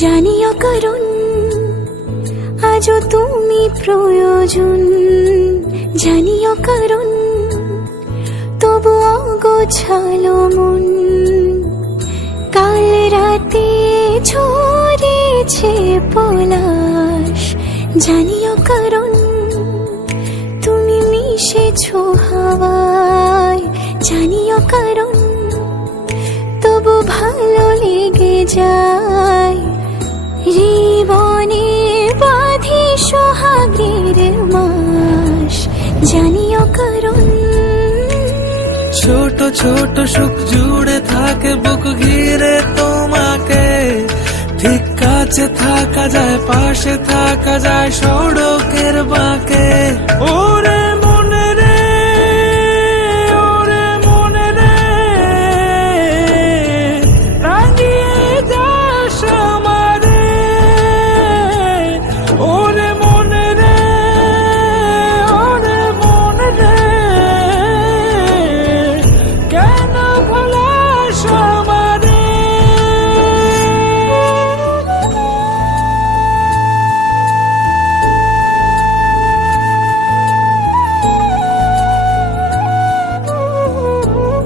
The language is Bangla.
জানিও কারণ আজও তুমি প্রয়োজন, জানিও কারণ তবু অগোছালো মন। কাল রাতে ঝরেছে পলাশ, জানিও কারণ তুমি মিশেছো হাওয়ায়, জানিও কারণ তবু ভালো লেগে যায়। জীবনে বাঁধি সোহাগের মাস, জানিও কারণ ছোট ছোট সুখ জুড়ে থাকে বুক ঘিরে তোমাকে। ঠিক কাছে থাকা যায়, পাশে থাকা যায় সড়কের বাঁকে। ওরে